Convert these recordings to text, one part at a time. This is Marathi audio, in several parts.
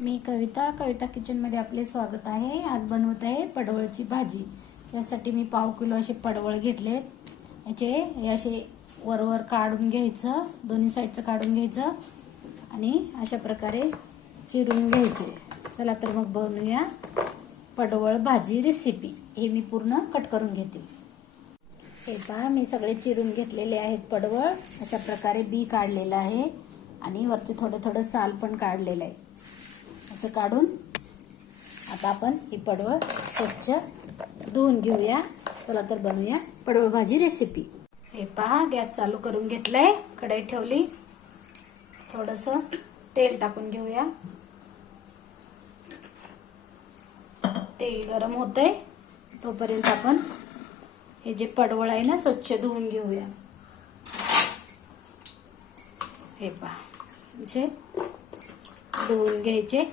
मी कविता कविता किचनमध्ये आपले स्वागत आहे. आज बनवत आहे पडवळची भाजी. यासाठी मी पाव किलो असे पडवळ घेतले. याचे हे असे वरवर काढून घ्यायचं दोन्ही साईडचं काढून घ्यायचं आणि अशा प्रकारे चिरून घ्यायचे. चला तर मग बनवूया पडवळ भाजी रेसिपी हे मी पूर्ण कट करून घेते. हे पहा मी सगळे चिरून घेतलेले आहेत पडवळ. अशा प्रकारे बी काढलेलं आहे आणि वरती थोडं थोडं साल पण काढलेलं आहे. असं काढून आता आपण ही पडवळ स्वच्छ धुवून घेऊया. चला तर बनवूया पडवळ भाजी रेसिपी हे पहा गॅस चालू करून घेतलाय. कढई ठेवली. थोडस तेल टाकून घेऊया. तेल गरम होतंय. तोपर्यंत आपण हे जे पडवळ आहे ना स्वच्छ धुवून घेऊया. हे पहा. म्हणजे धुवून घ्यायचे.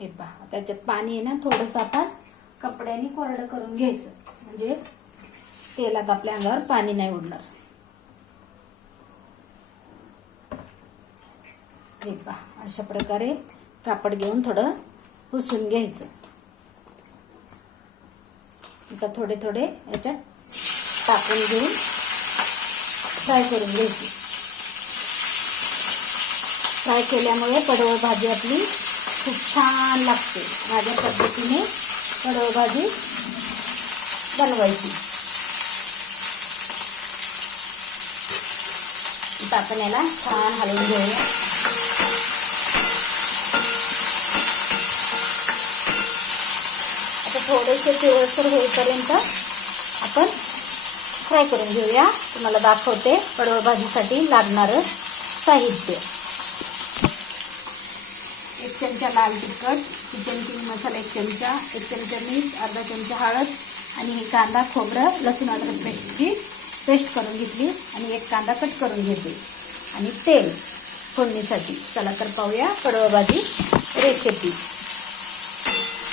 हे पहा त्याच्यात पाणी आहे ना थोडस आपण कपड्याने कोरडं करून घ्यायचं. म्हणजे तेलात आपल्या अंगावर पाणी नाही उडणार. हे पहा अशा प्रकारे कापड घेऊन थोडं पुसून घ्यायचं. आता थोडे थोडे याच्यात टाकून घेऊन फ्राय करून घ्यायची. फ्राय केल्यामुळे पडवळ भाजी आपली खूप छान लागते माझ्या पद्धतीने पडवळ भाजी बनवायची. आता आपण याला छान हलवून घेऊया. आता थोडेसे पिवळसर होईपर्यंत आपण फ्राय करून घेऊया. तुम्हाला दाखवते पडवळ भाजीसाठी लागणारं साहित्य. चमचा लाल तिखट किचन किंग मसाला एक चमचा एक चमचा मीठ अर्धा चमचा हळद आणि कांदा खोबरं लसूण अद्रक पेस्टची पेस्ट करून घेतली आणि एक कांदा कट करून घेतली. आणि तेल फोडणीसाठी चला तर पाहूया कडवभाजी भाजी रेसिपी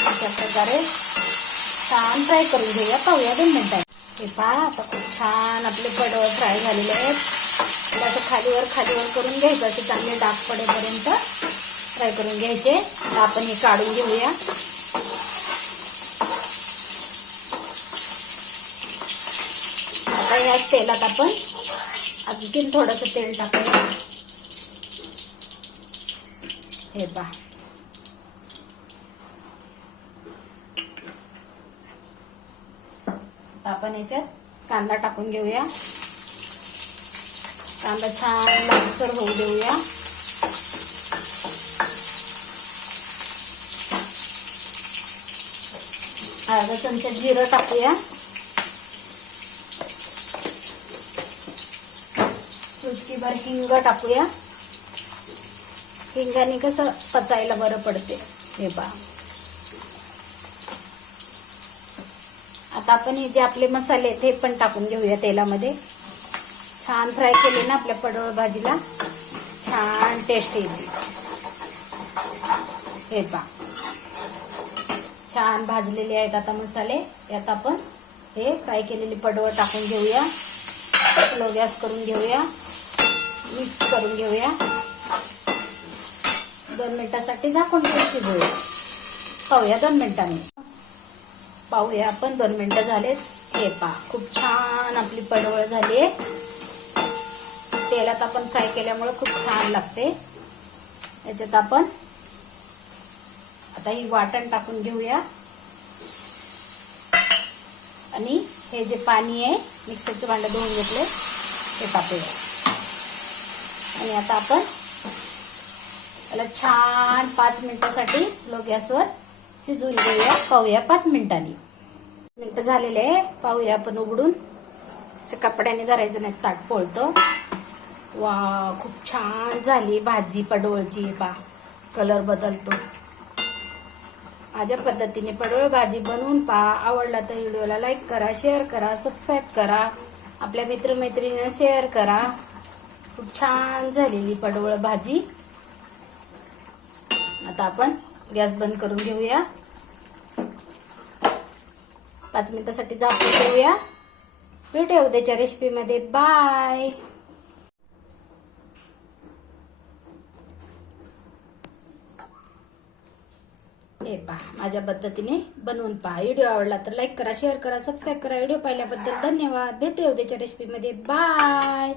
अशा प्रकारे छान फ्राय करून घेऊया पाहूया दोन मिनटात हे पहा आता खूप छान आपले पडवळ फ्राय झालेले आहेत. त्याला खालीवर खालीवर करून घ्यायचं असे चांगले डाग पडेपर्यंत. फ्राय करून घ्यायचे. आता आपण हे काढून घेऊया. आता या तेलात आपण आणखीन थोडंसं तेल टाकूया. हे पहा. आपण याच्यात कांदा टाकून घेऊया. कांदा छान लालसर होऊ देऊया. अर्धा चमचा जिरं टाकूया. चुटकीभर हिंग टाकूया. हिंगाने कसं पचायला बरं पडते हे बा आता आपण हे जे आपले मसाले ते पण टाकून घेऊया तेलामध्ये. छान फ्राय केले ना आपल्या पडवळ भाजीला. छान टेस्ट येईल. हे बा छान भाजलेले आहेत आता मसाले. यात आपण हे फ्राय केलेले पडवळ टाकून घेऊया. स्लो गॅस करून घेऊया. मिक्स करून घेऊया. दोन मिनिटासाठी झाकून घेऊन शिजवूया पाहूया दोन मिनिटांनी. पाहूया आपण दोन मिनिटं झालेत. हे पा खूप छान आपली पडवळ झाली आहे. तेलात आपण फ्राय केल्यामुळे खूप छान लागते. याच्यात आपण आता ही वाटण टाकून घेऊया. आणि हे जे पाणी आहे मिक्सरचं भांडं धुवून घेतले ते टाकूया आणि आता आपण त्याला छान पाच मिनिटासाठी स्लो गॅसवर शिजवून घेऊया पाहूया पाच मिनिटांनी. मिनिटं झालेले आहे पाहूया आपण उघडून. कपड्याने धरायचं नाही ताट फोळतं वा खूप छान झाली भाजी पडवळची पा कलर बदलतो. माझ्या पद्धतीने पडवळ भाजी बनवून पहा. आवडला तर व्हिडिओला लाईक करा शेअर करा सबस्क्राईब करा. आपल्या मित्रमैत्रिणींना शेअर करा. खूप छान झालेली पडवळ भाजी. आता आपण गॅस बंद करून घेऊया. पाच मिनिटासाठी जापून ठेवूया. भेटूया उद्याच्या रेसिपीमध्ये बाय हे पहा माझ्या पद्धतीने बनवून पहा. व्हिडिओ आवडला तर लाईक करा शेअर करा सबस्क्राईब करा. व्हिडिओ पाहिल्याबद्दल धन्यवाद. भेटूया उद्याच्या रेसिपीमध्ये बाय